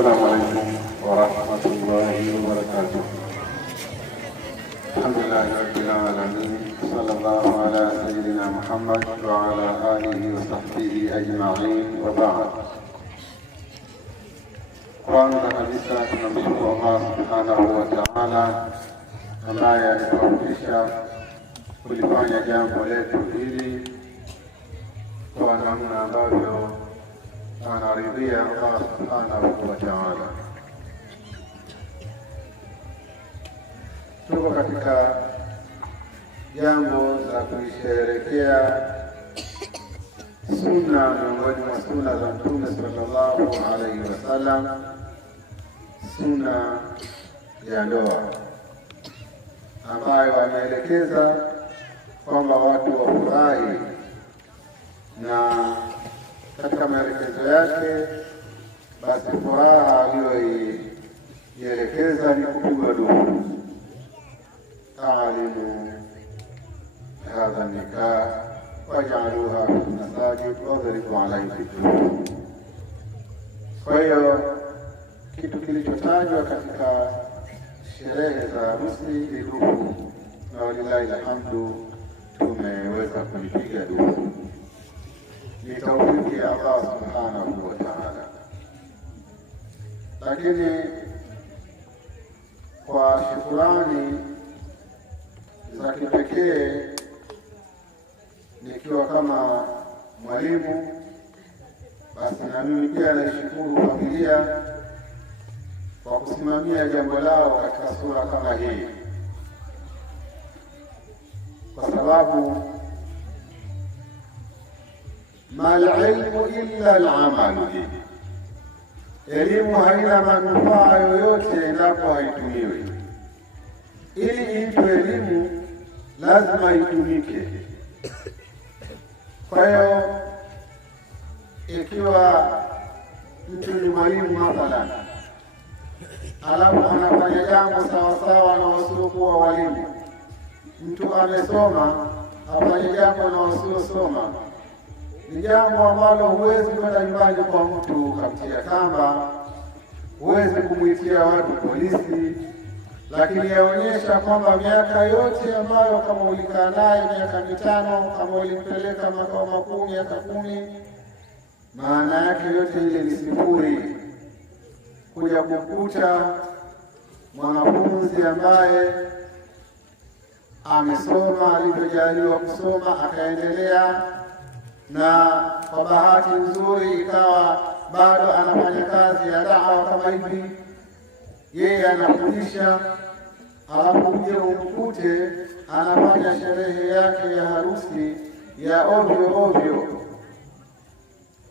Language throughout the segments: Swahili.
السلام عليكم ورحمة الله وبركاته. الحمد لله رب العالمين، صلى الله على سيدنا محمد وعلى آله وصحبه أجمعين، وبعد. Kwanza kabisa tunamshukuru Allah subhanahu wa ta'ala ambaye alituwezesha kulifanya jambo letu hili kwa namna ambavyo anaridhia Allah subhanahu wa ta'ala. Tuko katika jambo la kuisherehekea sunna miongoni mwa sunna za Mtume sallallahu alaihi wasallam, sunna ya ndoa ambayo ameelekeza kwamba watu wafurahi, na katika maelekezo yake basi furaha aliyoielekeza ni kupigwa dufu. Taalimu hadha nikah waj'aluha fi masajid wadhribu alayhi bid-duf. Kwa hiyo kitu kilichotajwa katika sherehe za harusi ni dufu, na walillahi alhamdu tumeweza kulipiga dufu. Ni taufiki ya Allah subhanahu wa ta'ala. Lakini kwa shukrani za kipekee, nikiwa kama mwalimu, basi na mimi pia naishukuru familia kwa kusimamia jambo lao katika sura kama hii, kwa sababu mal ilmu illa al-amalu bihi, elimu haina manufaa yoyote endapo haitumiwi. Ili iitwe elimu lazima itumike. Kwa hiyo ikiwa mtu ni mwalimu mathalan, alafu anafanya jambo sawasawa na wasiokuwa walimu, mtu amesoma afanye jambo na wasiosoma, ni jambo ambalo huwezi kwenda nyumbani kwa mtu ukamtia kamba, huwezi kumwitia watu polisi, lakini yaonyesha kwamba miaka yote ambayo kama ulikaa naye miaka 5, kama ulimpeleka makao makuu miaka 10, maana yake yote ile ni sifuri. Kuja kukuta mwanafunzi ambaye amesoma alivyojaliwa kusoma akaendelea, na kwa bahati nzuri ikawa bado anafanya kazi ya da'wa kama hivi, yeye anafundisha, alafu uje umkute anafanya sherehe yake ya harusi ya ovyo ovyo,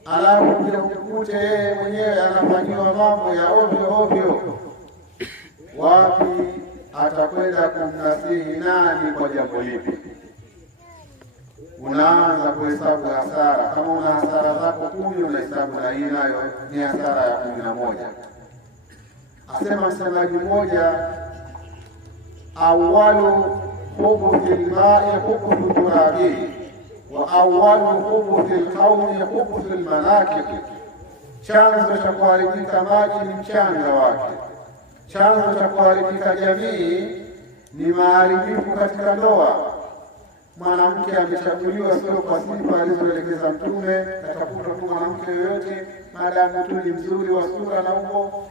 alafu uje umkute yeye mwenyewe anafanyiwa mambo ya ovyo ovyo. Wapi atakwenda kumnasihi nani kwa jambo lipi? Unaanza kuhesabu hasara. Kama una hasara zako 10 unahesabu na hii nayo ni hasara ya 11. Asema msemaji mmoja, awalu hubuthil ma'i hubuthu turabi wa awalu hubuthil qawmi hubuthul manakib. Chanzo cha kuharibika maji ni mchanga wake, chanzo cha kuharibika jamii ni maharibifu katika ndoa. Mwanamke amechaguliwa sio kwa sifa alizoelekeza Mtume, katafuta tu mwanamke yoyote maadamu tu ni mzuri wa sura na umbo,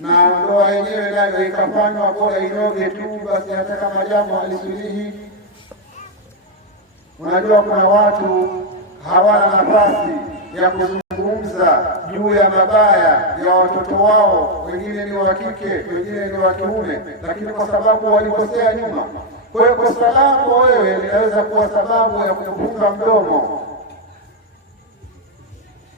na ndoa yenyewe nayo ikafanywa bora inoge tu basi, hata kama jambo halisulihi. Unajua kuna watu hawana nafasi ya kuzungumza juu ya mabaya ya watoto wao, wengine ni wa kike, wengine ni wa kiume, lakini kwa sababu walikosea nyuma. Kwa hiyo kosa lako wewe linaweza kuwa sababu ya kufunga mdomo.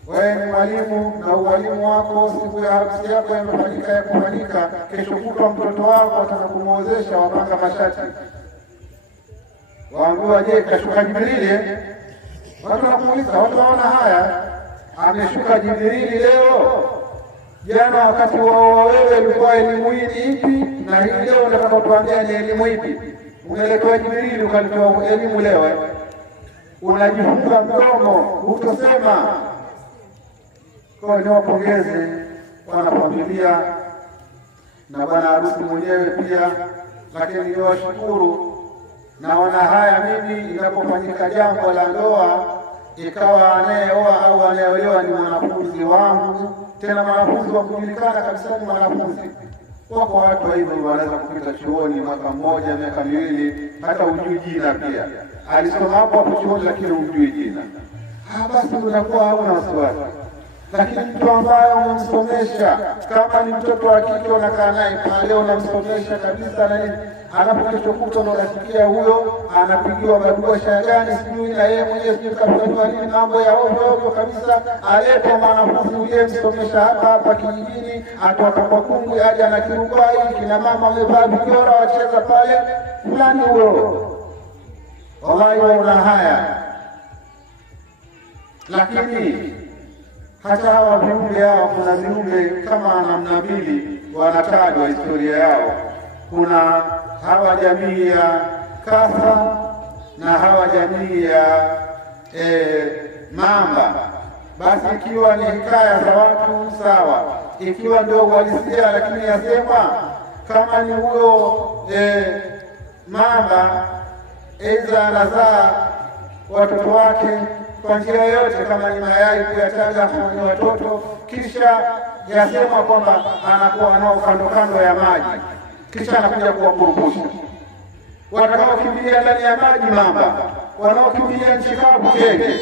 Wewe ni mwalimu na ualimu wako, siku ya harusi yako imefanyika ya kufanyika, kesho kutwa mtoto wako atakapomwozesha wapanga mashati, waambiwa je, kashuka Jibrili? Watu wanamuuliza, watu waona haya, ameshuka Jibrili leo? Jana wakati wao wewe ulikuwa elimu hii ipi, na hii leo unataka kutuambia ni elimu ipi? Umeletewa Jibrili ukalitoa elimu leo, unajifunga mdomo, hutosema. Kwa hiyo niwapongeze wanafamilia. familia na bwana harusi mwenyewe pia. Lakini niwashukuru, naona haya mimi inapofanyika jambo la ndoa, ikawa anayeoa au anayeolewa ni mwanafunzi wangu, tena mwanafunzi wa kujulikana kabisa, ni mwanafunzi. Wako watu hivyo wanaweza kupita chuoni mwaka mmoja, miaka miwili, hata hujui jina. Pia alisoma hapo chuoni, lakini hujui jina. Basi unakuwa hauna wasiwasi. Lakini mtu ambaye unamsomesha, kama ni mtoto wa kike unakaa naye pale, unamsomesha kabisa na nini, anapokesho kutwa unasikia huyo anapigiwa barua shahadani sijui, na yeye mwenyewe sijui kafanywa nini, mambo ya ovyo kabisa. Alepo mwanafunzi uliyemsomesha hapa kijijini, atoka kwa kungwi aje na kirubai, kina mama wamevaa vijora wacheza pale fulani huyo. Wallahi una haya. Lakini hata hawa viumbe hao, kuna viumbe kama namna mbili wanatajwa historia yao. Kuna hawa jamii ya kasa na hawa jamii ya mamba. Basi ikiwa ni hikaya za watu sawa, ikiwa ndio uhalisia, lakini yasema kama ni huyo mamba aidha anazaa watoto wake kwa njia yoyote, kama ni mayai kuyataga ni watoto, kisha yasema kwamba anakuwa nao kando kando ya maji, kisha anakuja kuwakurupusha watakaokimbilia ndani ya maji mamba, wanaokimbilia nchi kavu kenge.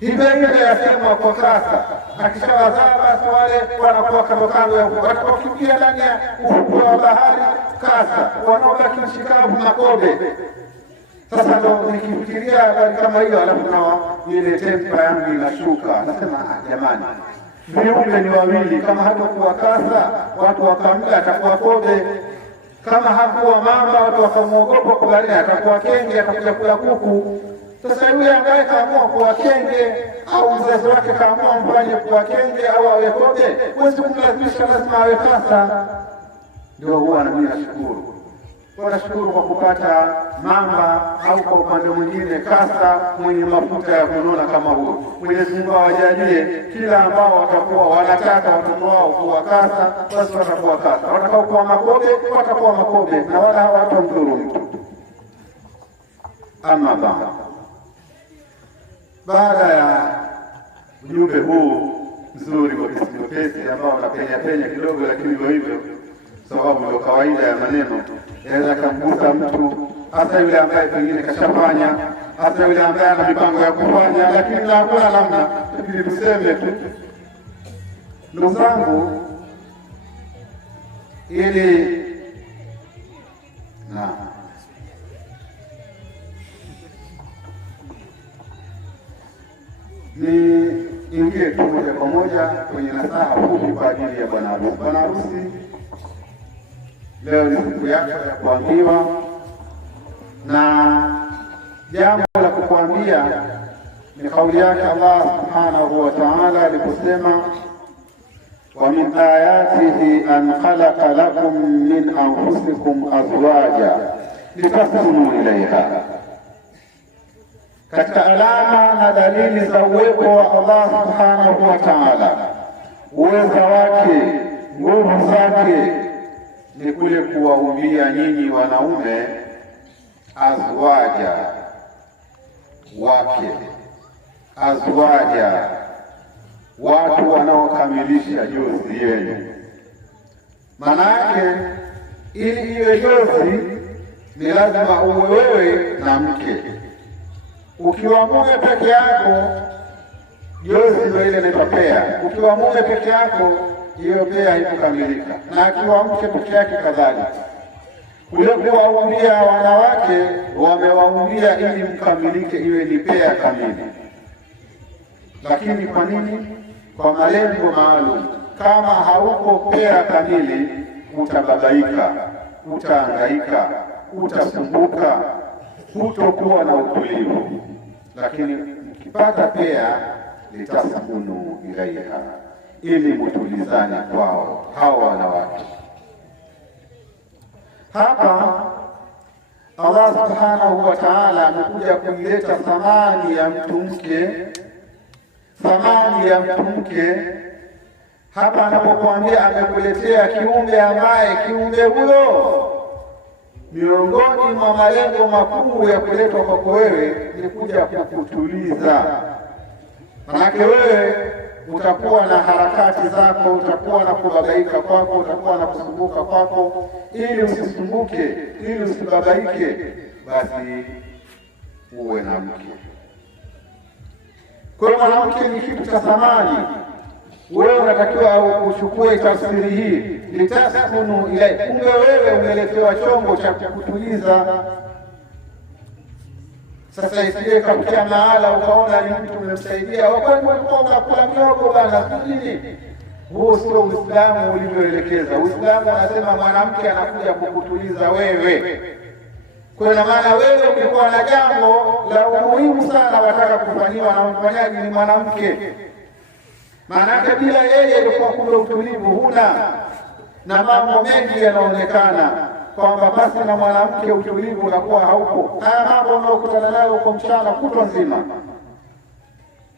Hivyo yasema kwa kasa, akishawazaa basi wale wanakuwa kando kando ya watakaokimbia ndani ya ufukwe wa bahari kasa, wanaobaki nchi kavu makobe. Sasa ndo nikifikiria habari kama hiyo, alafu na ile tempa yangu inashuka, nasema jamani, viumbe ni wawili. Kama hatakuwa kasa watu wakamla, atakuwa kobe. Kama hakuwa mamba watu wakamuogopa kwa baharini, atakuwa kenge, atakuja kula kuku. Sasa yule ambaye kaamua kuwa kenge au mzazi wake kaamua mfanye kuwa kenge au awe kobe, huwezi kumlazimisha, lazima awe kasa. Ndio huwa na mimi nashukuru. Nashukuru kwa kupata mamba au kwa upande mwingine kasa mwenye mafuta ya kunona kama huo. Mwenyezi Mungu awajalie kila ambao watakuwa wanataka watoto wao kuwa kasa, basi watakuwa kasa. Watakao kuwa makobe watakuwa makobe, na wala hawatamdhuru mtu. Ama baada ya ujumbe huu mzuri wa kisingopesi ambao unapenya kidogo, lakini ndio hivyo, sababu ndio kawaida ya maneno, yaweza kumgusa mtu, hasa yule ambaye pengine kashafanya, hasa yule ambaye ana mipango ya kufanya, lakini hakuna namna, ili tuseme tu. Ndugu zangu, ili ni ingie tu moja kwa moja kwenye nasaha fupi kwa ajili ya bwana harusi. Bwana harusi leo ni siku yake ya kuambiwa, na jambo la kukuambia ni kauli yake Allah subhanahu wa ta'ala aliposema, wa min ayatihi an khalaqa lakum min anfusikum azwaja litaskunu ilayha. Katika alama na dalili za uwepo wa Allah subhanahu wa ta'ala, uweza wake, nguvu zake, ni kule kuwaumbia nyinyi wanaume azwaja wake, azwaja, watu wanaokamilisha jozi yenu. Maana yake ili iwe jozi ni lazima uwe wewe na mke. Ukiwa mume peke yako, jozi ndio ile inatokea. Ukiwa mume peke yako, hiyo pea haikukamilika, na akiwa mke peke yake kadhalika. Kule kuwaumbia wanawake, wamewaumbia ili mkamilike, iwe ni pea kamili. Lakini kwa nini? Kwa malengo maalum. Kama hauko pea kamili, utababaika, utahangaika, utasumbuka, hutokuwa na utulivu. Lakini mkipata pea, litaskunu ilaiha, ili mutulizane kwao hao wanawake. Hapa Allah subhanahu wa ta'ala amekuja kuileta thamani ya mtu mke, thamani ya mtu mke hapa anapokuambia amekuletea kiumbe ambaye kiumbe huyo miongoni mwa malengo makuu ya kuletwa kwako wewe ni kuja kukutuliza. Manake wewe utakuwa na harakati zako, utakuwa na kubabaika kwako, utakuwa na kusumbuka kwako. Ili usisumbuke, ili usibabaike, basi uwe na mke. Kwa hiyo mwanamke ni kitu cha thamani. Wewe unatakiwa uchukue tafsiri hii, litaskunu ilai. Kumbe wewe umeletewa chombo cha kukutuliza. Sasa isije kafikia mahala ukaona ni mtu umemsaidia, kwani walikuwa unakula miogo bana nini? Huo sio Uislamu ulivyoelekeza. Uislamu unasema mwanamke anakuja kukutuliza wewe. Kwa maana wewe ulikuwa na jambo la umuhimu sana wataka kufanyiwa na mfanyaji ni mwanamke. Maana bila yeye ilikuwa kuna utulivu huna, na mambo mengi yanaonekana kwamba basi na mwanamke utulivu unakuwa haupo. Haya mambo unaokutana nayo uko mchana kutwa nzima,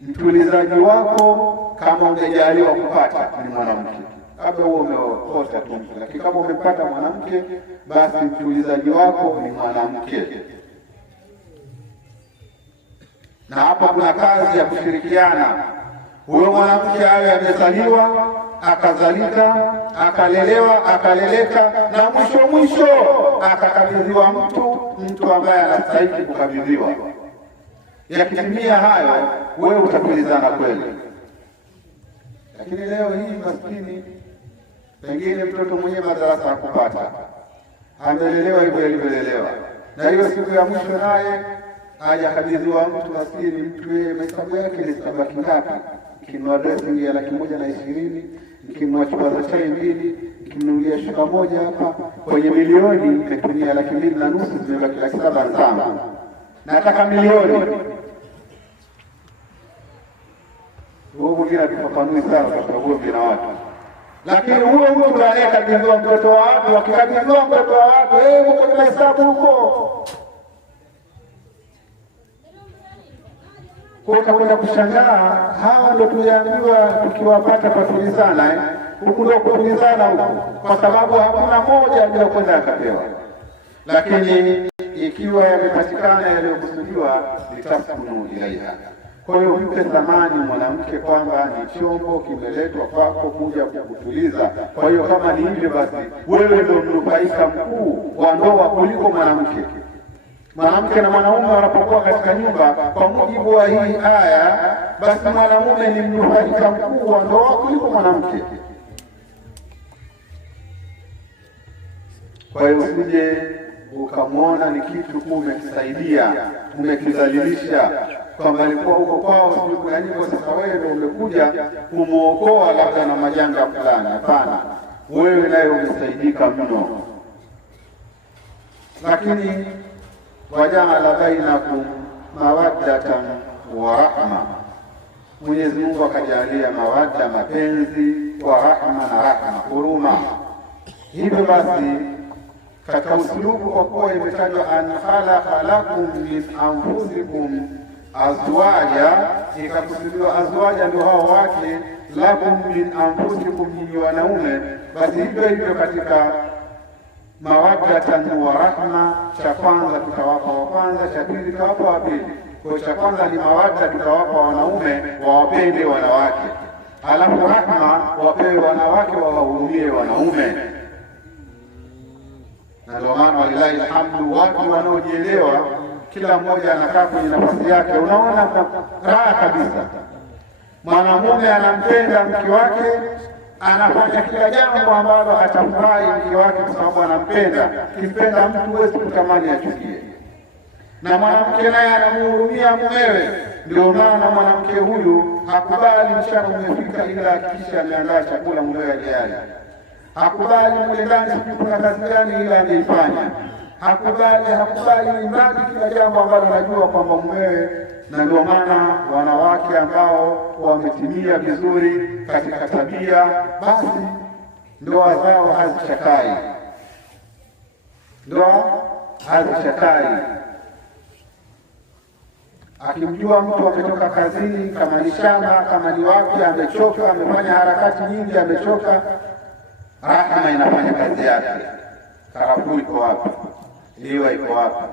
mtulizaji wako kama umejaliwa kupata ni mwanamke, labda huo umekosa tu, lakini kama umepata mwanamke basi mtulizaji wako ni mwanamke. Na hapa kuna kazi ya kushirikiana. Huyo mwanamke awe amezaliwa, akazalika, akalelewa, akaleleka, na mwisho akakabidhiwa mtu ambaye anastahili kukabidhiwa. Yakitimia hayo, wewe utatulizana kweli. Lakini leo hii maskini, pengine mtoto mwenye madarasa hakupata, amelelewa hivyo alivyolelewa, na hiyo siku ya mwisho naye hajakabidhiwa mtu maskini. Mtu yeye mahesabu yake ni sabaki ngapi? Kinunua dressing ya 120, kinunua chupa za chai 2, kinunulia shuka moja hapa kwenye milioni, imetumia 2.5, zimebaki 7.5. Nataka milioni. Huo mwingine atufafanui sana kwa sababu vina watu. Lakini huyo mtu anayekabidhiwa mtoto wa watu, akikabidhiwa mtoto wa watu, huko kwa hesabu huko. Kwa utakwenda kushangaa, hawa ndio tuliambiwa tukiwapata patulizana, huku ndio kutulizana huko, kwa sababu hakuna moja bila kwenda akapewa. Lakini ikiwa yamepatikana yaliyokusudiwa, litaskunu ilaiha. Kwa hiyo mpe thamani mwanamke kwamba ni chombo kimeletwa kwako kuja kukutuliza. Kwa hiyo kama ni hivyo, basi wewe ndio mnufaika mkuu wa ndoa kuliko mwanamke. Mwanamke na mwanaume wanapokuwa katika nyumba, kwa mujibu wa hii aya, basi mwanamume ni mnufaika mkuu wa ndoa kuliko mwanamke. Kwa hiyo usije ukamwona ni kitu umekisaidia, umekidhalilisha, kwamba alikuwa huko kwao sio kuna nini, kwa sasa wewe ndio umekuja kumuokoa labda na majanga fulani. Hapana, wewe naye umesaidika mno. Lakini wajaala bainakum mawaddatan wa rahma, Mwenyezi Mungu akajalia mawadda, mapenzi, wa rahma na rahma, huruma. Hivyo basi katika usulubu, kwa kuwa imetajwa an khalaqa lakum min anfusikum azwaja, ikakusudiwa azwaja ndio hao wake, lakum min anfusikum, nyinyi wanaume. Basi hivyo hivyo katika mawaddatan wa rahma, cha kwanza tutawapa wa kwanza, cha pili tutawapa wa pili. Kwa cha kwanza ni mawadda, tutawapa wanaume wawapende wanawake, alafu rahma wapewe wanawake wawahurumie wanaume. Na ndio maana walilahi alhamdu, watu wanaojielewa kila mmoja anakaa kwenye nafasi yake. Unaona raha kabisa, mwanamume anampenda mke wake, anafanya kila jambo ambalo atafurahi mke wake kwa sababu anampenda. Kimpenda mtu huwezi kutamani achukie, na mwanamke naye anamhurumia mumewe. Ndio maana mwanamke huyu hakubali mchana umefika ila hakikisha ameandaa chakula mumewe ajali. Hakubali mule ndani kuna kazi gani ila ameifanya. Hakubali mradi kila jambo ambalo anajua kwamba mumewe. Na ndio maana wanawake ambao wametimia vizuri katika tabia, basi ndoa zao hazichakai, ndoa hazichakai. Akimjua mtu ametoka kazini, kama ni shamba, kama ni wapi, amechoka, amefanya harakati nyingi, amechoka, rahma inafanya kazi yake. Karafuu iko wapi? Liwa iko wapi?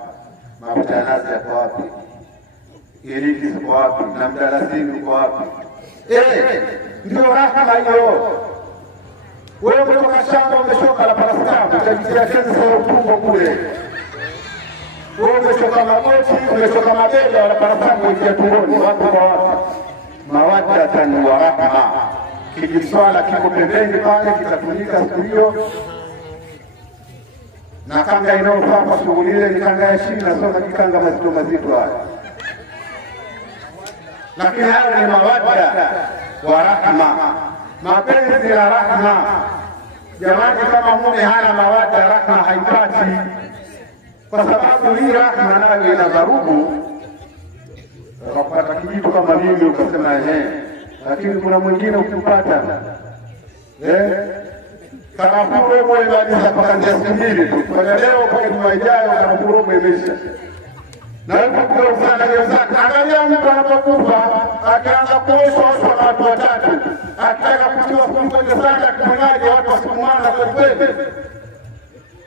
Mafuta ya nazi yako wapi? Iliki ziko wapi? Na mdalasini uko wapi? Ndio rahma hiyo. Wewe umetoka shamba, umechoka la parastamu, utajitia kensa ya utumbo kule. Wewe umechoka magoti, umechoka mabega, wala parastamu ujitia tumboni. Watu kwa watu, mawaddatan wa rahma. Kijiswala kiko pembeni pale, kitatumika siku hiyo, na kanga inayofaa kwa shughuli ile ni kanga ya shina, sio majikanga mazito mazito haya. Lakini hayo ni mawadda wa rahma, mapenzi ya rahma. Jamani, kama mume hana mawadda, rahma haipati, kwa sababu hii rahma nayo ina dharubu. Unapata kijitu kama mimi ukasema lakini kuna mwingine ukipata karafuu robo imaliza mpaka siku mbili tu, kwa leo kwa juma ijayo karafuu robo imeisha. Na kwa sana geuza, angalia mtu anapokufa akaanza kuoshwa na watu watatu, akitaka kutiwa kwenye sana kimwaje watu wasimwana kwa kweli.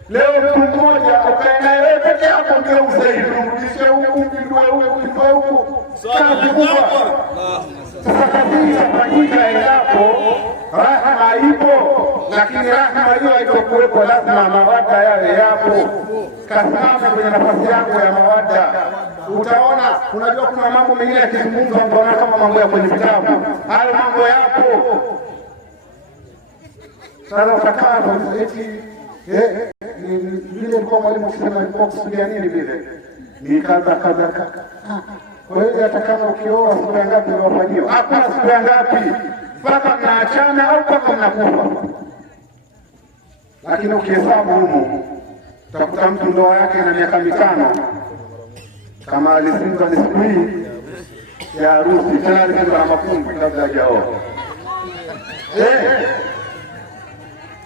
Leo mtu mmoja ukae naye wewe peke yako ndio usaidizi, urudishe huku ndio huku sana kubwa. Sasa kabisa fanyika endapo rahma ipo, lakini rahma hiyo haitokuwepo, lazima mawadda yawe yapo. Kasimame kwenye nafasi yako ya mawadda. Utaona, unajua kuna mambo mengine yakizungumzwa unaona kama mambo ya kwenye vitabu, hayo mambo yapo. Sasa utakaa eti vile kwa mwalimu kusema kwa kusudia nini vile ni kaza. Kwa hiyo hata kama ukioa siku ngapi unafanyiwa, hakuna siku ngapi, mpaka mnaachana au mpaka mnakufa. Lakini ukihesabu humu utakuta mtu ndoa yake na miaka 5 kama alizindwa ni siku hii ya harusi, tena alizindwa na mafungu kabla hajaoa.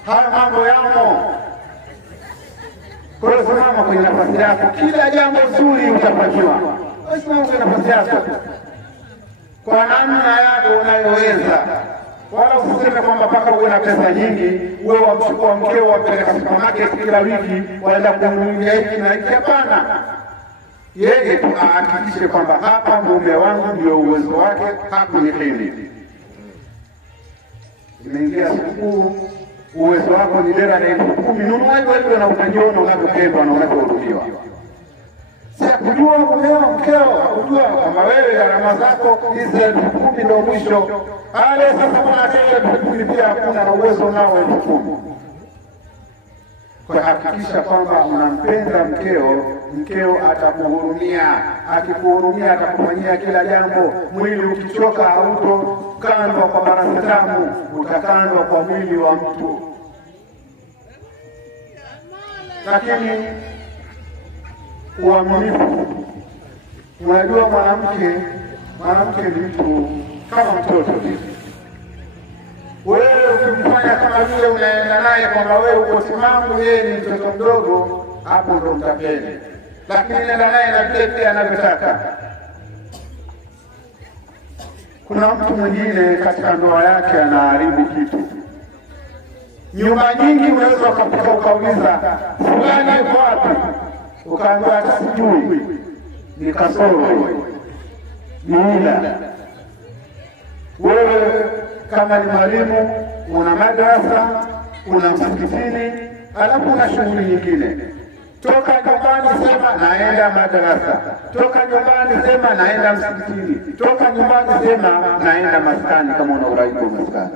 Haya mambo yamo. Kwa hiyo simama kwenye nafasi yako, kila jambo zuri utapatiwa. Simama kwenye nafasi yako kwa namna yako unayoweza, wala usiseme kwamba mpaka uwe na pesa nyingi uwe wamchukua mkeo wapeleka supermarket kila wiki waenda kununulia hiki na hiki. Hapana, yeye tu ahakikishe kwamba hapa mume wangu ndio uwezo wake, hakunihini. Imeingia sikukuu, uwezo wako ni dera na 10,000, nunua hivyo na utajiona unavyopendwa na unavyohudumiwa. Sasa kujua mkeo, kujua kwamba wewe gharama zako hizi 10,000 ndio mwisho. Sasa kuna tena 10,000 pia hakuna na uwezo nao 10,000. Kwa hakikisha kwamba unampenda mkeo atakuhurumia. Akikuhurumia atakufanyia kila jambo. Mwili ukichoka hautokandwa kwa parasetamu, utakandwa kwa mwili wa mtu. Lakini uaminifu, unajua mwanamke ni mtu kama mtoto hivi. Wewe ukimfanya kama vile unaenda naye kwamba wewe uko timamu, yeye ni mtoto mdogo, hapo ndo mtapenda. Lakini nenda naye na vile pia anavyotaka. Kuna mtu mwingine katika ndoa yake anaharibu kitu. Nyumba nyingi unaweza ukafika ukauliza fulani yuko wapi, ukaambiwa hata sijui, ni kasoro, ni ila. Wewe kama ni mwalimu, una madrasa, una msikitini, alafu una shughuli nyingine. Toka nyumbani sema naenda madrasa, toka nyumbani sema naenda msikitini, toka nyumbani sema naenda maskani kama una uraibu maskani,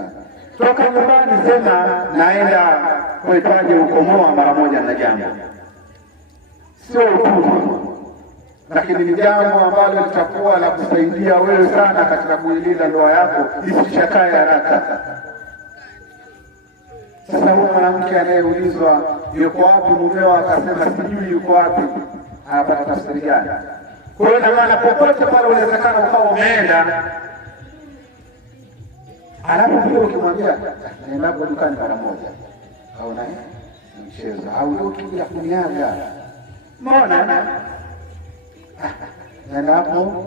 toka nyumbani sema naenda kuhifadhi ukomoa mara moja na jambo. Sio utumwa, lakini ni jambo ambalo litakuwa la kusaidia wewe sana katika kuilinda ndoa yako isishakae haraka. Sasa huyo mwanamke anayeulizwa yuko wapi mumeo akasema sijui yuko wapi, anapata tafsiri gani? Kwa hiyo na maana popote pale unawezekana ukawa umeenda, alafu pia ukimwambia naenda dukani mara moja, au naye mchezo au ukija kuniaga, mbona naenda hapo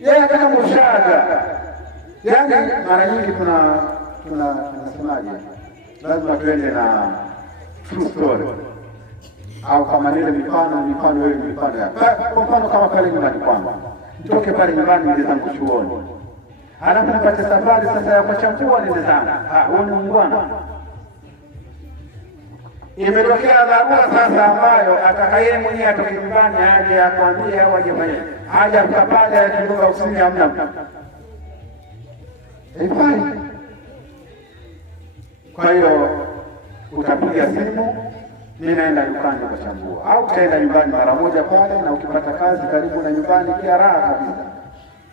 yeye akataka mshaga. Yaani mara nyingi tunasemaje, lazima tuende na true story, au kama nile mifano ile mifano ya kwa mfano kama pale nyumbani kwangu, nitoke pale nyumbani nende zangu chuoni, alafu nipate safari sasa ya kuchambua nende zangu. Huo ni mbwana. Imetokea dharura sasa ambayo atakaye mwenyewe atoke nyumbani aje akwambie au aje mwenyewe aje pale akiruka usini hamna haifai. Kwa hiyo utapiga simu, mimi naenda dukani kuchambua, au utaenda nyumbani mara moja pale, na ukipata kazi karibu na nyumbani pia raha kabisa,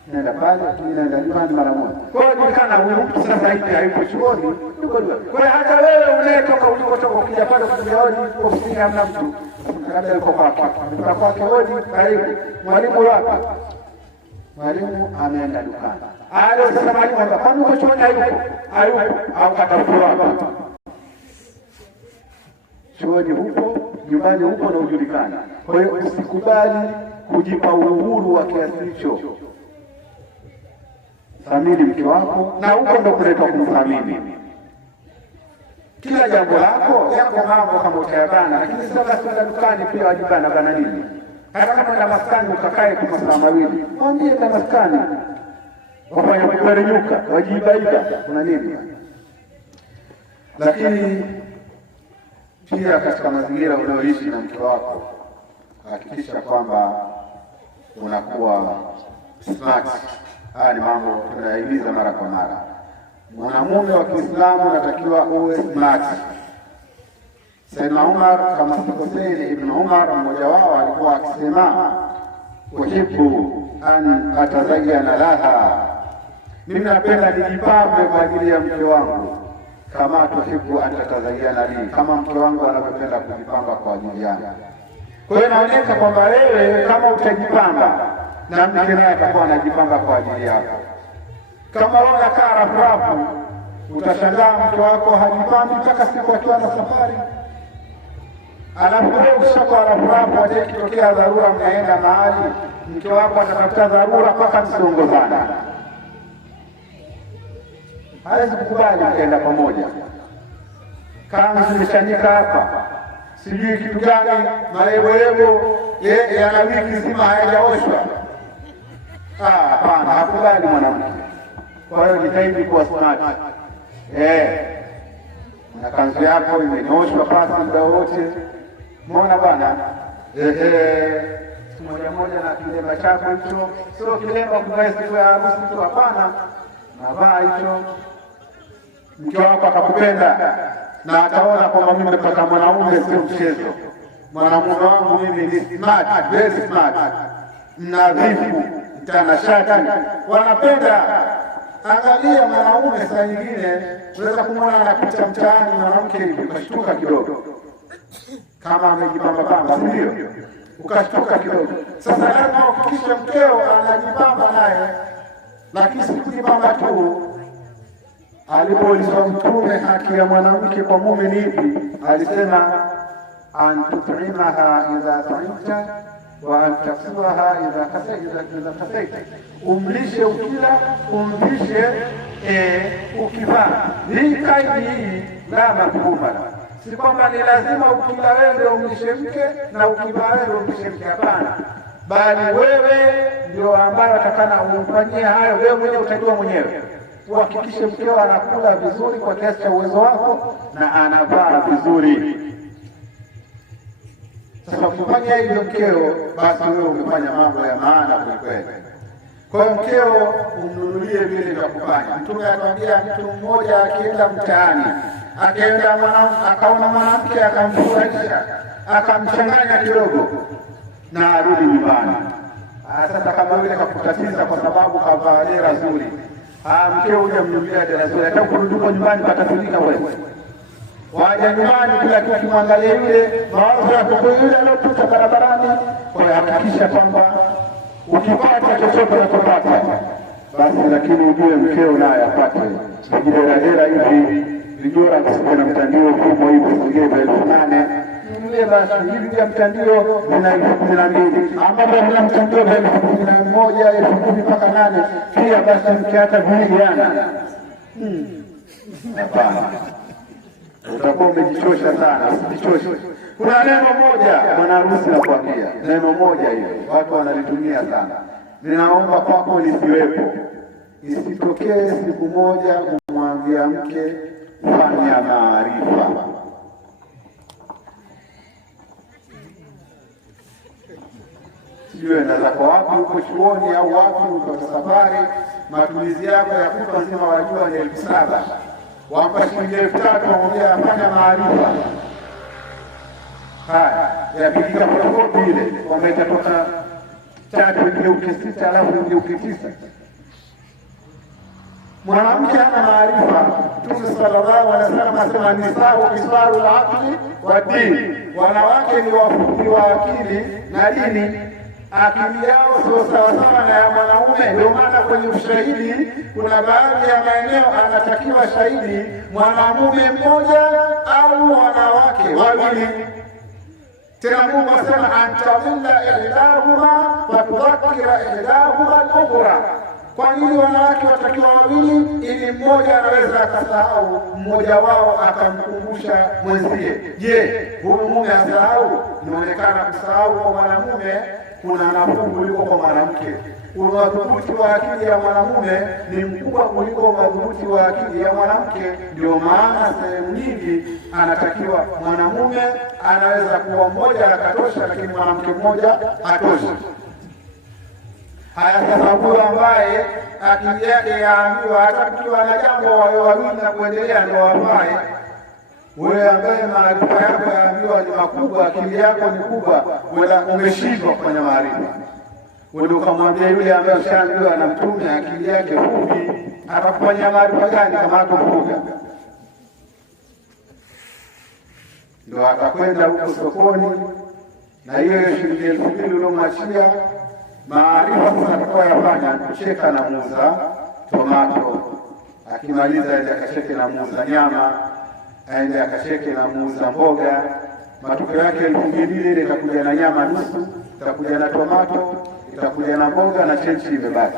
nenda pale tu, naenda nyumbani mara moja. Kwa hiyo nikana huyu mtu sasa hivi hayupo chuoni, yuko dukani. Kwa hiyo hata wewe unayetoka ulikotoka ukija pale kujioni ofisini hamna mtu, labda yuko kwake hodi, karibu mwalimu wapi? Mwalimu ameenda dukani. Sasa mwalimu anambia kwani uko chuoni? Hayupo au katafuta wapi? Chuoni hupo, nyumbani hupo na ujulikana. Kwa hiyo usikubali kujipa uhuru wa kiasi hicho. Thamini mke wako, na huko ndo kuletwa kumthamini. Kila jambo lako mambo kama utayabana, lakini sasa kwenda dukani pia wajibana bana nini? Hata kama na maskani ukakae kwa masaa mawili, mwambie na maskani wafanya kuperenyuka, wajibaiba kuna nini? Lakini pia katika mazingira unayoishi na mke wako, hakikisha kwamba unakuwa smart. Haya ni mambo tunayahimiza mara kwa mara. Mwanamume wa Kiislamu anatakiwa uwe smart. Sayyidna Umar, kama sikosei, Ibn Umar mmoja wao alikuwa akisema, uhibbu an atazayyana laha, mimi napenda nijipambe kwa ajili ya mke wangu, kama tuhibbu an tatazayyana li, kama mke wangu anavyopenda kujipamba kwa ajili yangu. Kwa hiyo inaonyesha kwamba wewe kama utajipamba, na mke naye atakuwa anajipanga kwa ajili yako. Kama wewe unakaa rafu, utashangaa mke wako hajipambi mpaka siku akiwa na safari. Alafu wewe ukishakuwa rafu, aje kitokea dharura mnaenda mahali, mke wako atatafuta dharura mpaka msiongozana. Hawezi kukubali mkaenda pamoja. Kama zimeshanyika hapa, sijui kitu gani, malebo yana wiki nzima hayajaoshwa. Hapana, hakubali mwanamke. Kwa hiyo jitahidi kuwa smart. Na kanzu yako imenyoshwa pasi muda wote. Muona bwana? Siku moja na kilemba chako hicho, sio kilemba kuvaa siku ya harusi tu, hapana. Navaa hicho. Mke wako akakupenda na ataona kwamba mimi nimepata mwanaume sio mchezo. Mwanamume wangu mimi ni smart, very smart. Nadhifu, mtanashati, wanapenda. Angalia mwanaume saa nyingine unaweza kumwona anapita mtaani mwanamke hivi ukashtuka kidogo, kama amejipamba, ndio ukashtuka kidogo. Sasa lazima uhakikishe mkeo anajipamba naye, lakini si kujipamba tu. Alipoulizwa Mtume haki ya mwanamke kwa mume ni ipi, alisema antut'imaha idha ta'imta wa antasuaha idha kasaita, umlishe ukila, umlishe ukivaa. Hii kaidi hii la mafhuma, si kwamba ni lazima ukila wewe ndio umlishe mke na ukivaa wewe ndio umlishe mke, hapana, bali wewe ndio ambaye atakana umfanyie hayo. Wewe mwenyewe utajua mwenyewe, uhakikishe mkeo anakula vizuri kwa kiasi cha uwezo wako na anavaa vizuri. Sasa ukifanya hivyo mkeo, basi wewe umefanya mambo ya maana kweli. Kwa hiyo mkeo umnunulie vile vya kufanya. Mtume atuambia mtu mmoja akienda mtaani, akaona mwanamke akamfurahisha, akamchanganya kidogo na arudi nyumbani. Sasa kama yule kakutatiza kwa sababu kavaa dera zuri, mkeo uje mnunulia dera zuri, hata kurudi nyumbani patafika wewe. Waja nyumbani kila kitu kimwangalia yule, mawazo yako yule aliyopita barabarani. Kwa hiyo hakikisha kwamba ukipata chochote unachopata basi, lakini ujue mkeo naye apate vijidera hivi, vijora kusika na mtandio kubwa hivi, singeva 8,000 mle basi hivi vya mtandio vina 12 ambapo vina mtandio vya 11, 10 mpaka 8 pia basi mkiata viliana. Hapana, utakuwa umejichosha sana, usijichoshe. Kuna neno moja bwana harusi nakwambia, neno moja hiyo watu wanalitumia sana. Ninaomba kwako lisiwepo. Isitokee siku moja kumwambia mke fanya maarifa. Sijui na zako wapi, uko chuoni au wapi, uko safari, matumizi yako ya kutwa nzima wajua ni 7,000. Wampa shilingi 3,000 wamwambia afanya maarifa. Haya, yapigika fotokopi ile, kwamba itatoka 3 igeuke 6 alafu igeuke 9. Mwanamke hana maarifa. Mtume sallallahu alaihi wasallam asema nisau kiswaru al-aqli wa dini, wanawake ni wafupi wa akili na dini. Akili yao sio sawasawa na ya mwanaume. Ndio maana kwenye ushahidi kuna baadhi ya maeneo anatakiwa shahidi mwanamume mmoja au wanawake wawili. Tena Mungu asema antawilla ihdahuma fatudhakkira ihdahuma al-ukhra. Kwa nini wanawake watakiwa wawili? Ili mmoja anaweza akasahau, mmoja wao akamkumbusha mwenzie. Je, huyu mume asahau? Inaonekana kusahau kwa mwanamume kuna nafuu kuliko kwa mwanamke. Umadhubuti wa akili ya mwanamume ni mkubwa kuliko umadhubuti wa akili ya mwanamke. Ndio maana sehemu nyingi anatakiwa mwanamume anaweza kuwa mmoja akatosha, lakini mwanamke mmoja hatoshi. Haya, sasa huyo ambaye akili yake yaambiwa hata kukiwa na jambo wawe wawili na kuendelea ndio wafae. Wewe ambaye maarifa yako yaambiwa ni makubwa, akili yako ni kubwa, wewe umeshindwa kufanya maarifa. Wewe ukamwambia yule ambaye ushaambiwa na Mtume akili yake fupi, atakufanyia maarifa gani kama hakufuga? Ndio atakwenda huko sokoni na hiyo shilingi 2,000 ulomwachia maarifa sasa atakuwa yafanya kucheka na muuza tomato, akimaliza aende akacheke na muuza nyama, aende akacheke na muuza mboga. Matokeo yake 2,000 ile itakuja na nyama nusu, itakuja na tomato, itakuja na mboga na chenchi imebaki.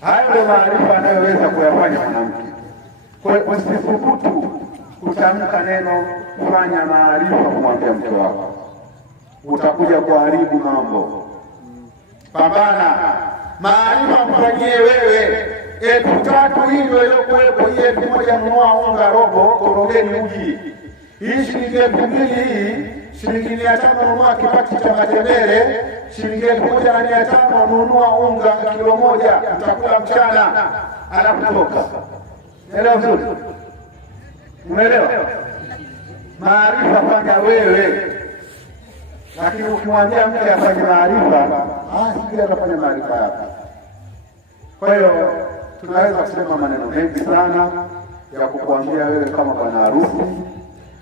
Hayo ndio maarifa anayoweza kuyafanya mwanamke. Kwa hiyo usithubutu kutamka neno fanya maarifa kumwambia mke wako, utakuja kuharibu mambo. Pambana maarifa mfanyie wewe. 3,000 hii ndio iliyokuwepo. Hii 1,000 nunua unga robo, korogeni uji. Hii shilingi 2,000 hii, shilingi 500 nunua kipati cha matembele, shilingi 1,500 nunua unga kilo moja, utakula mchana anakutoka. Elewa vizuri? Umeelewa? Maarifa fanya wewe. Lakini ukimwambia mke afanye maarifa, sijui atafanya maarifa yako. Kwa hiyo tunaweza kusema maneno mengi sana ya kukuambia wewe kama bwana harusi,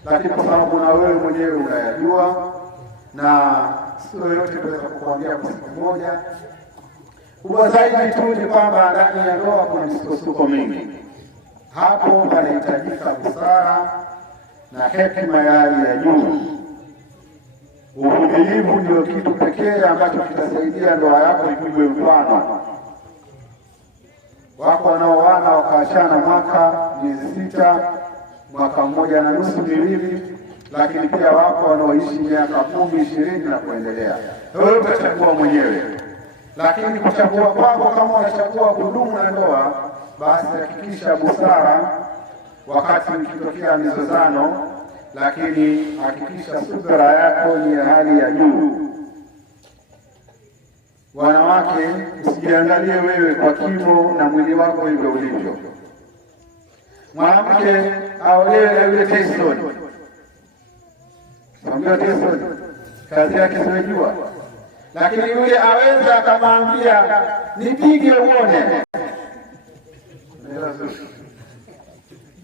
lakini kwa sababu na wewe mwenyewe unayajua na sio yote tunaweza kukuambia kwa siku moja. Kubwa zaidi tu ni kwamba ndani ya ndoa kuna misukosuko mingi. Hapo panahitajika busara na hekima ya hali ya juu. Uvumilivu ndio kitu pekee ambacho kitasaidia ndoa yako ipigwe mfano. Wako wanaoana wakaachana mwaka, miezi 6, mwaka 1.5, 2, lakini pia wako wanaoishi miaka 10, 20 na kuendelea. Wewe utachagua mwenyewe. Lakini kuchagua kwako, kama unachagua kudumu na ndoa, basi hakikisha busara wakati ukitokea mizozano, lakini hakikisha subira yako ni ya hali ya juu. Wanawake, usijiangalie wewe kwa kimo na mwili wako hivyo ulivyo. Mwanamke aolewe na yule Tyson. Mwambie Tyson kazi yake sijua, lakini yule aweza akamwambia nipige uone.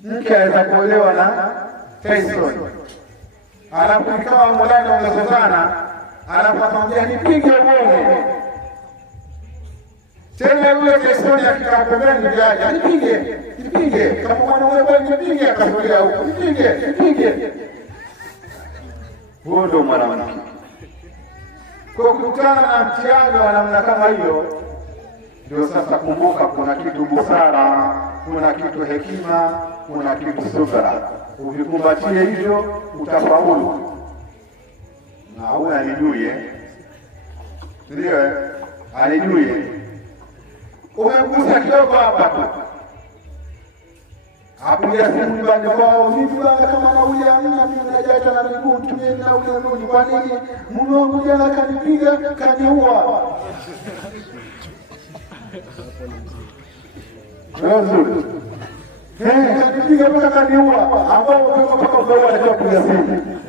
Mke aweza kuolewa na Tyson, alafu ikawa mulana umezozana, alafu akamwambia nipige uone. Tena yule Tyson akikaa pembeni jaja nipige kama mwanaume bwana nipige, akasogea huko nipige. Huo ndio mwanamke. Kwa kukutana na mtihani wa namna kama hiyo, ndio sasa kumbuka, kuna kitu busara, kuna kitu hekima, kuna kitu subra. Ukikumbatie hivyo utafaulu. Na huyu alijue, ndio alijue. Umegusa kidogo hapa tu, apiga simu nyumbani kwao, vipi bwana, kama nauli hamna, mimi najacha na miguu, mtumie nauli rudi. Kwa nini? Mume wangu jana kanipiga kaniua. Nzuri. Kanipiga mpaka kaniua, ambao mpaka ubao anajua kupiga simu.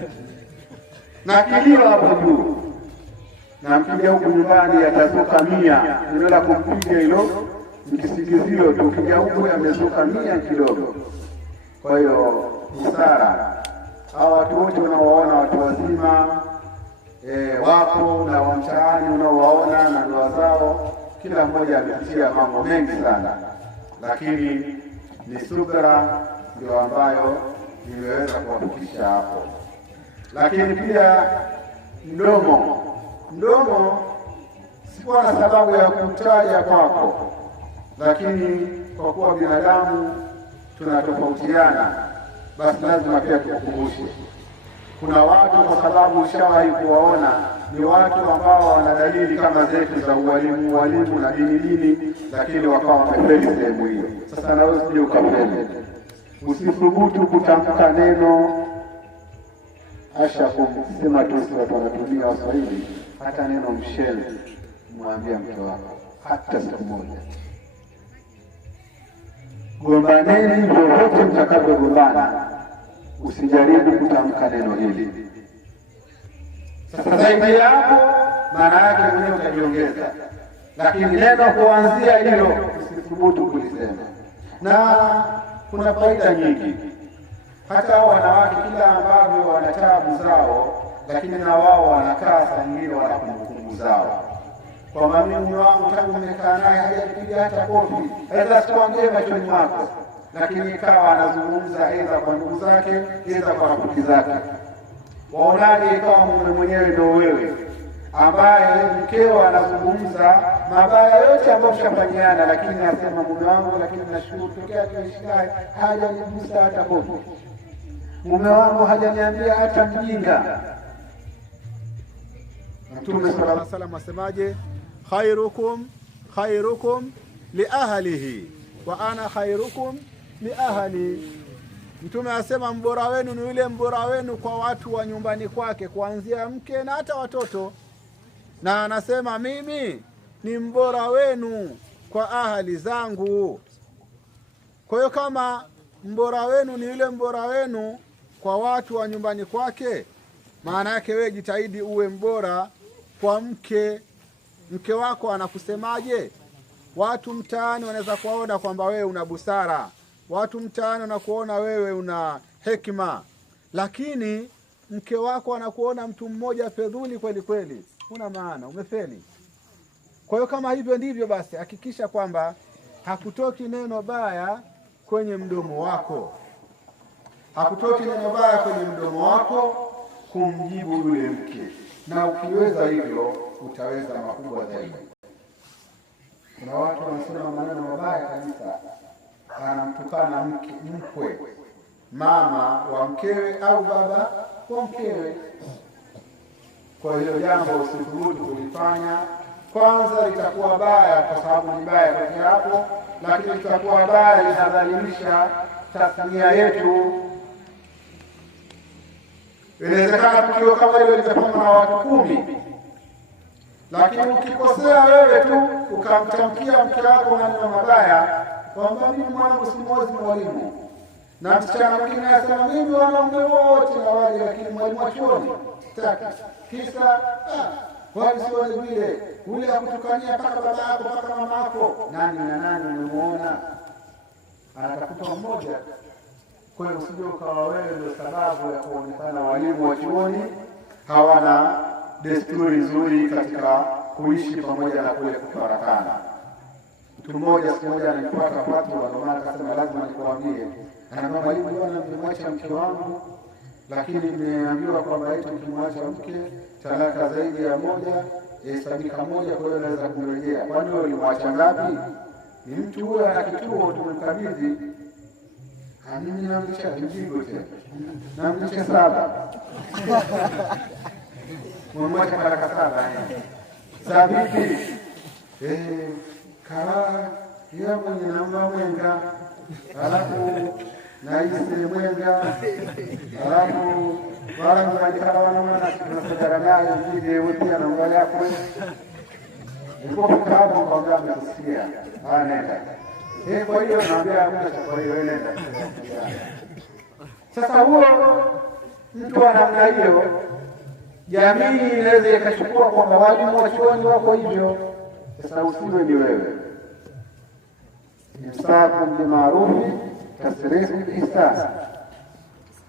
Na kilio hapo juu. Na mkija huku nyumbani atazuka 100, unaenda kumpiga hilo mkisingizio tu, ukija huku amezuka 100 kidogo. Kwa hiyo busara, hawa watu wote unaowaona watu wazima wapo na wa mtaani unaowaona na ndoa zao, kila mmoja amepitia mambo mengi sana, lakini ni subra ndio ambayo nimeweza kuwafikisha hapo. Lakini pia mdomo sikuwa na sababu ya kutaja kwako, lakini kwa kuwa binadamu tunatofautiana, basi lazima pia tukukumbushe. Kuna watu, kwa sababu ushawahi kuwaona, ni watu ambao wana dalili kama zetu za ualimu na dini, lakini wakawa wamefeli sehemu hiyo. Sasa na wewe usije ukafeli. Usithubutu kutamka neno sema tu, watu wanatumia Waswahili, hata neno mshele mwambie mke wako hata siku moja. Gombaneni vyovyote mtakavyogombana, usijaribu kutamka neno hili. Sasa zaidi hapo, maana yake mwenyewe utajiongeza, lakini neno kuanzia hilo usithubutu kulisema. Na kuna faida nyingi. Hata hao wanawake kila ambavyo wana taabu zao, lakini na wao wanakaa saa nyingine wana kumbukumbu zao. Kwa mimi mume wangu tangu nimekaa naye hajapiga hata kofi, aidha sikuambie machoni mwako, lakini ikawa anazungumza aidha kwa ndugu zake, aidha kwa rafiki zake. Waonaje ikawa mume mwenyewe ndio wewe, ambaye mkeo anazungumza mabaya yote ambayo mshafanyiana, lakini anasema mume wangu, lakini nashukuru tokea tuishi naye hajanigusa hata kofi, mume wangu hajaniambia hata mjinga. Mtume sallallahu alaihi wasallam asemaje? khairukum li ahlihi wa ana khairukum li ahli. Mtume asema mbora wenu ni yule mbora wenu kwa watu wa nyumbani kwake, kuanzia mke na hata watoto. Na anasema mimi ni mbora wenu kwa ahali zangu. Kwa hiyo kama mbora wenu ni yule mbora wenu kwa watu wa nyumbani kwake, maana yake wewe jitahidi uwe mbora kwa mke. Mke wako anakusemaje? Watu mtaani wanaweza kuona kwamba wewe una busara, watu mtaani wanakuona wewe una hekima, lakini mke wako anakuona mtu mmoja fedhuli kweli kweli, una maana, umefeli. Kwa hiyo kama hivyo ndivyo, basi hakikisha kwamba hakutoki neno baya kwenye mdomo wako, hakutoki neno baya kwenye mdomo wako kumjibu yule mke. Na ukiweza hivyo utaweza makubwa zaidi. Kuna watu wanasema maneno mabaya kabisa, anamtukana mkwe, mama wa mkewe au baba wa mkewe. Kwa hiyo jambo usithubutu kulifanya. Kwanza litakuwa baya kwa sababu ni baya peke yako, lakini litakuwa baya, linadhalilisha tasnia yetu. Inawezekana tukio kama hilo litafanywa na watu 10, lakini ukikosea wewe tu ukamtamkia mke wako maneno mabaya, kwamba mimi mwanangu simozi mwalimu, na msichana mwingine anasema mimi wanaume wote na wale, lakini mwalimu wa chuoni sitaki, kisa wali sione vile ule akutukania mpaka baba yako mpaka mama yako. Nani na nani umemuona anatafuta mmoja? Kwa hiyo usije ukawa wewe ndio sababu ya kuonekana walimu wa chuoni hawana desturi nzuri katika kuishi pamoja na kule kufarakana. Mtu mmoja siku moja ananifuata fatwa, ndio maana akasema lazima nikuambie. Anamwambia mwalimu, bwana nimemwacha mke wangu, lakini nimeambiwa kwamba eti ukimwacha mke talaka zaidi ya moja hesabika moja, kwa hiyo naweza kumrejea. Kwani wewe ulimwacha ngapi? Ni mtu huyo ana kituo tumemkabidhi. Mimi namlisha mzigo tena, namlisha 7 mmoja talaka 7 vipi? Kala ya mwenye namba mwenga, alafu naisi mwenga, alafu wala mwanjikala wana mwana tunasajara naye mjide utia na mbali yako. Nilipofika hapo kwa mda amekusikia, nenda. Kwa hiyo naambia mtu kwa hiyo nenda. Sasa huo mtu wa namna hiyo, jamii inaweza ikachukua kwamba walimu wa chuoni wako hivyo. Sasa usiwe ni wewe. Imsakum bimarufi tasrihu ihsan.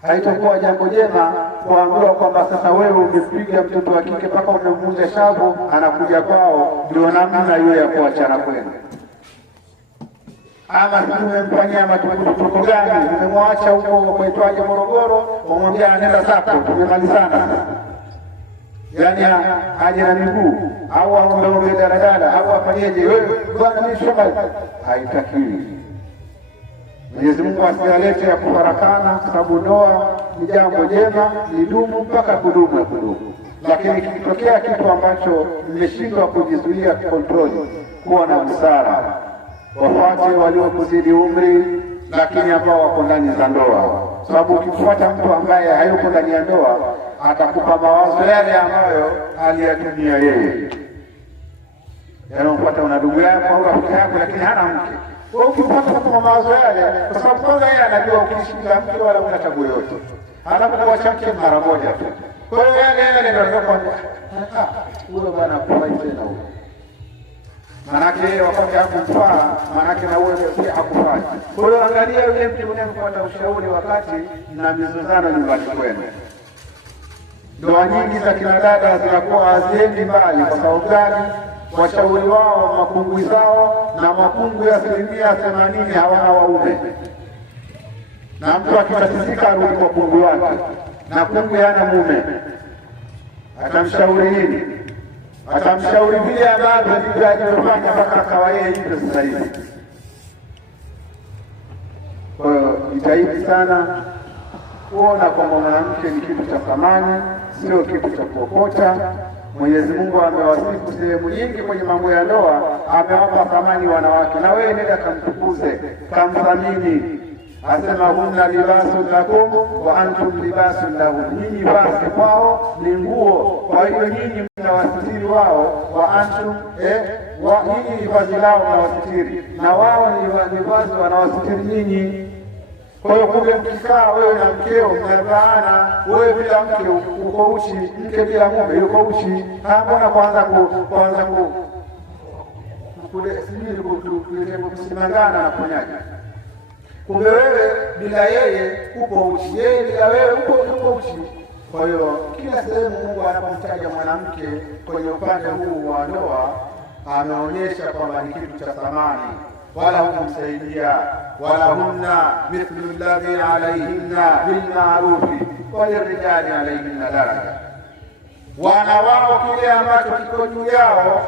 Haitakuwa jambo jema kuambiwa kwamba sasa wewe umepiga mtoto wa kike mpaka umemvunja shavu, anakuja kwao, ndio namna hiyo ya kuachana kwenu. Ama tumemfanyia matukutuko gani? Tumemwacha huko kwaitwaje Morogoro, umwambia nenda zako, tumemalizana. Yaani aje na miguu au aombe daladala au afanyeje? Wewe bwana mimi shamba haitakiwi. Mwenyezi Mungu asialete ya kufarakana, kwa sababu ndoa ni jambo jema, lidumu mpaka kudumu. Lakini kikitokea kitu ambacho mmeshindwa kujizuia kontroli, kuwa na busara, wafuate waliokuzidi umri lakini ambao wako ndani za ndoa, sababu ukifuata mtu ambaye hayuko ndani ya ndoa atakupa mawazo yale ambayo aliyatumia yeye. Unampata una ndugu yako au rafiki yako lakini hana mke. Wewe ukipata kwa mawazo yale, kwa sababu kwanza yeye anajua ukishika mke wala una tabu yote, anapokuacha mke mara moja tu. Kwa hiyo yale ndio anakwambia huyo bwana kwa tena huyo. Manake wakati hakufaa, manake na wewe pia hakufaa. Kwa hiyo angalia yule mtu unayempata ushauri wakati na mizozano nyumbani kwenu. Ndoa nyingi za kina dada zinakuwa haziendi mbali kwa sababu gani? Washauri wao makungwi zao, na makungwi ya 80% hawana waume. Na mtu akitatizika arudi kwa kungwi wake, na kungwi hana mume, atamshauri nini? Atamshauri vile ambavyo ndivyo alivyofanya mpaka akawa yeye hivyo sasa hivi. Kwa hiyo jitahidi sana kuona kwamba mwanamke ni kitu cha thamani, sio kitu cha kuokota. Mwenyezi Mungu amewasifu sehemu nyingi kwenye mambo ya ndoa, amewapa thamani wanawake, na wewe nenda kamtukuze, kamthamini. Asema hunna libasun lakum wa antum libasun lahum. Nyinyi vazi kwao ni nguo, kwa hiyo nyinyi mnawasitiri wao. Wa antum nyinyi ni vazi lao mnawasitiri, na wao ni vazi wanawasitiri nyinyi. Kwa hiyo kumbe mkikaa wewe na mkeo mnavaana, wewe bila mke uko uchi, mke bila mume yuko uchi. Mbona kwanza kusimangana na kunyaji? Kumbe wewe bila yeye uko uchi, yeye bila wewe uko uchi. Kwa hiyo kila sehemu Mungu anapomtaja mwanamke kwenye upande huu wa ndoa, ameonyesha kwamba ni kitu cha thamani. Wala humsaidia wala hunna mithlu alladhi alayhinna bilma'rufi walirijali alayhinna daraja. Wana wao kile ambacho kiko juu yao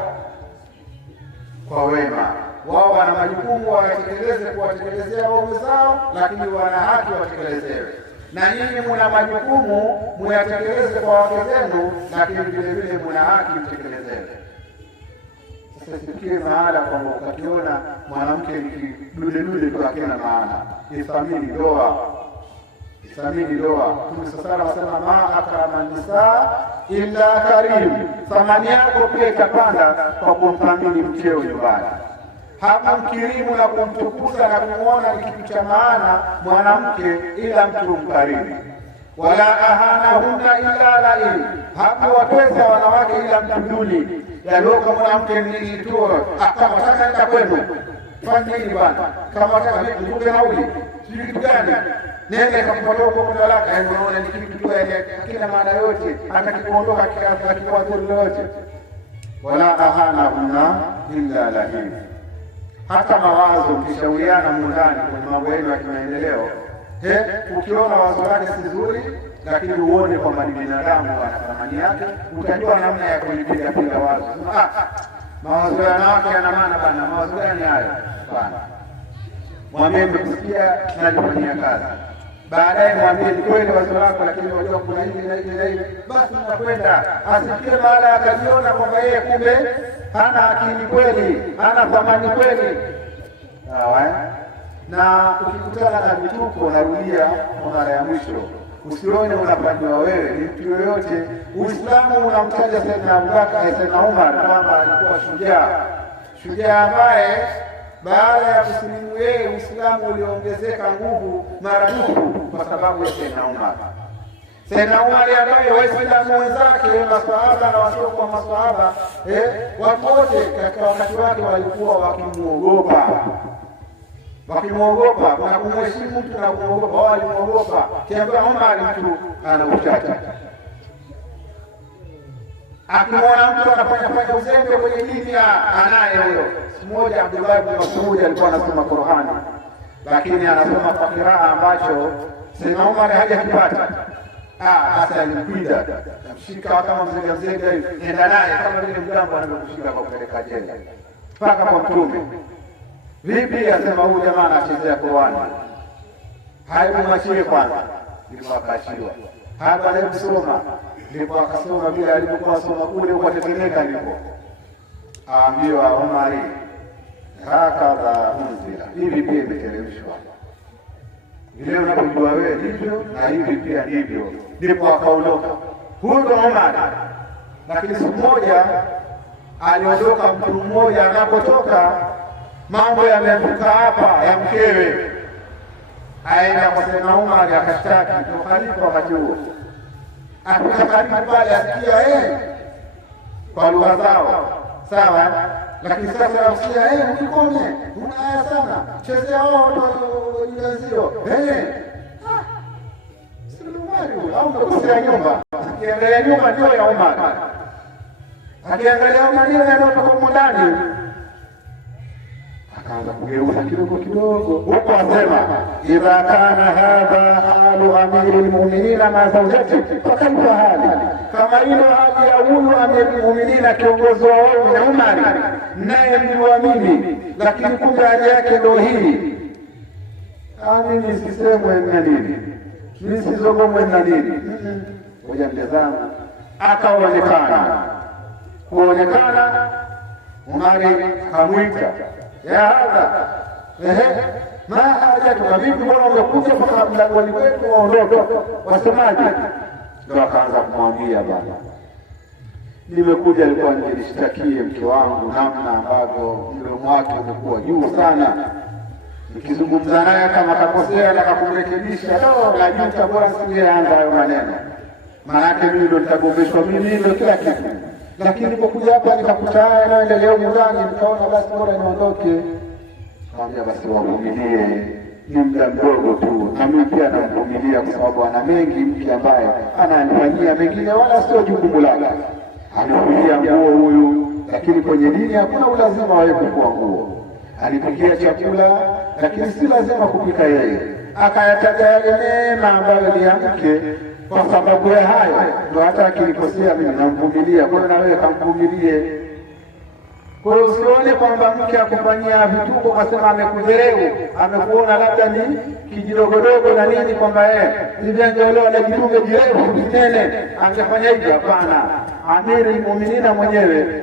kwa wema. Wao wana majukumu watekeleze, kuwatekelezea waume zao, lakini wana haki watekelezewe. Na nyinyi mna majukumu muyatekeleze kwa wake zenu, lakini vile vile mna haki mtekelezewe. Sifikie mahala kwamba ukiona mwanamke ni kidude tu akina maana. Ithamini ndoa. Ithamini ndoa. Mtume sasa anasema ma akrama nisaa illa karim. Thamani yako pia itapanda kwa kumthamini mkeo nyumbani. Hakumkirimu na kumtukuza na kumuona ni kitu cha maana mwanamke ila mtu mkarimu. Wala ahanahunna illa lain. Hakuwatweza wanawake ila mtu duni. Yaloka mwanamke ni tu kama taka nenda kwenu. Fanya nini bwana? Kama taka nikupe nauli. Sijui kitu gani? Nenda kapata huko talaka, unaona ni kitu tu kila maana yote, hata kikuondoka kikawa tu lolote. Wala ahanahunna illa lain. Hata mawazo mkishauriana ndani kwenye mambo yenu ya kimaendeleo, Ukiona wazo lake si zuri, lakini uone kwamba ni binadamu ana thamani yake, utajua namna ya kulipiga piga wazo. Mawazo ya wanawake yana maana bana, mawazo gani hayo bana? Mwambie kusikia na kufanyia kazi. Baadaye mwambie ni kweli wazo lako, lakini unajua kuna hivi na hivi na hivi, basi unakwenda. Asifikie baada akajiona kwamba yeye kumbe hana akili kweli, hana thamani kweli. Sawa? Na ukikutana na vituko, narudia kwa mara ya mwisho, usione unapangiwa wewe ni mtu yoyote. Uislamu unamtaja Sayyidina Abubakar, Sayyidina Umar kwamba alikuwa shujaa ambaye baada ya kusilimu yeye Uislamu uliongezeka nguvu maradufu kwa sababu ya Sayyidina Umar. Sayyidina Umar ambaye Waislamu wenzake, maswahaba na wasiokuwa maswahaba, watu wote katika wakati wake walikuwa wakimwogopa, kuna kumheshimu mtu na kumwogopa. Wao walimwogopa kiambia Umar mtu ana uchache, akimwona mtu anafanya uzembe kwenye dini anaye huyo. Siku moja Abdullah ibn Mas'ud alikuwa anasoma Qur'ani, lakini anasoma kwa kiraa ambacho Sayyidina Umar hajakipata. Basi alimkwida, mshika kama mzee hivi, nenda naye kama vile mgambo anavyokushika kwa kupeleka jela mpaka kwa Mtume. Vipi? Asema huyu jamaa anachezea Qur'ani, haimwachie kwanza. Ndipo akaachiwa. Hapa anaposoma ndipo akasoma vile alipokuwa soma kule kwa tetemeka. Ndipo aambiwa Umari, hakadha unzila, hivi pia imeteremshwa vile unapojua wewe ndivyo na hivi pia ndivyo. Ndipo akaondoka huyo Umari. Lakini siku moja aliondoka mtu mmoja, anapotoka mambo yamevuka hapa ya mkewe, aenda kwa Sayyidina Umar akashtaki kwa khalifa wakati huo. Akakaribu pale asikia kwa lugha zao, sawa, lakini sasa usikia unikome unaya sana chezea wao wajazio sio Umar au mkosea nyumba. Akiangalia nyumba ndio ya Umar, akiangalia Umar ndio anatoka ndani, akaanza kugeuza kidogo huko, asema idha kana hadha halu amiri almu'minina ma zawjati fakaifa hali, kama hilo hali ya huyu amiri almu'minina kiongozi wa wao na Umar, naye mliamini, lakini kumbe hali yake ndio hii. Mimi sisemwe na nini, mimi sizogomwe na nini. Ngoja mtazama, akaonekana Umar kamwita, ya hadha ma hajatuka, vipi mbona umekuja mpaka mlangoni kwetu waondoka, wasemaje? Ndio akaanza kumwambia, baba, nimekuja alikuwa nilishtakie mke wangu namna ambavyo mdomo wake umekuwa juu sana, nikizungumza naye kama kakosea na kumrekebisha, najuta, bora singeanza hayo maneno, maanake mimi ndio nitagombeshwa, mimi ndio kila kitu. Lakini nilipokuja hapa nikakutana yanayoendelea huko ndani, nikaona basi bora niondoke. Mwambia basi wavumilie, ni muda mdogo tu, na mimi pia namvumilia kwa sababu ana mengi mke ambaye ananifanyia mengine wala sio jukumu lake. Anakulia nguo huyu, lakini kwenye dini hakuna ulazima wa yeye kufua nguo. Alipikia chakula, lakini si lazima kupika yeye. Akayataja yale mema ambayo ni ya mke, kwa sababu ya hayo ndio hata akinikosea mimi namvumilia. Kwa hiyo na wewe kamvumilie. Kwa hiyo usione kwamba mke akufanyia vituko kwa sababu amekudharau, amekuona labda ni kijidogodogo na nini, kwamba hivi angeolewa na jidume jirefu kinene angefanya hivyo. Hapana, amiri muumini mwenyewe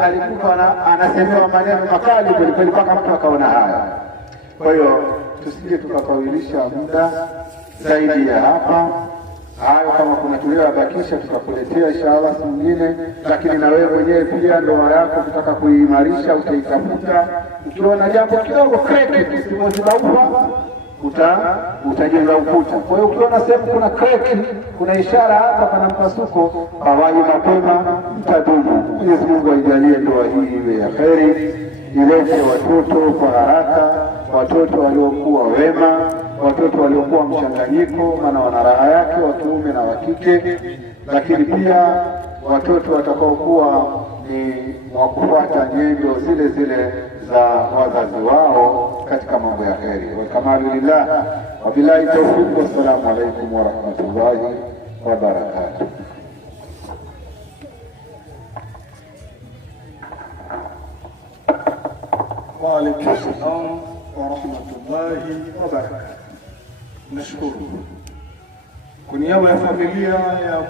alikuwa anasemewa maneno makali kweli mpaka mtu akaona haya. Kwa hiyo tusije tukakawilisha muda zaidi ya hapa. Hayo kama kuna tuliyobakisha tutakuletea inshallah siku nyingine, lakini na wewe mwenyewe pia ndoa yako kutaka kuimarisha utaitafuta. Ukiona jambo kidogo kreki usipozibauka utajenga ukuta. Kwa hiyo ukiona sehemu kuna kreki, kuna ishara hapa pana mpasuko, hawaji mapema, mtadumu. Mwenyezi Mungu aijalie ndoa hii iwe ya kheri, ilete watoto kwa haraka, watoto waliokuwa wema, watoto waliokuwa mchanganyiko, maana wana raha yake wa kiume na wa kike, lakini pia watoto watakaokuwa ni wa kufuata nyendo zile za wazazi wao katika mambo ya kheri. Walkamalu lillah, wabillahi tawfiq. Wassalamu alaikum warahmatullahi wabarakatuh. Wa alaikum salam wa rahmatullahi wa barakatuh. Nashukuru kwa niaba ya familia ya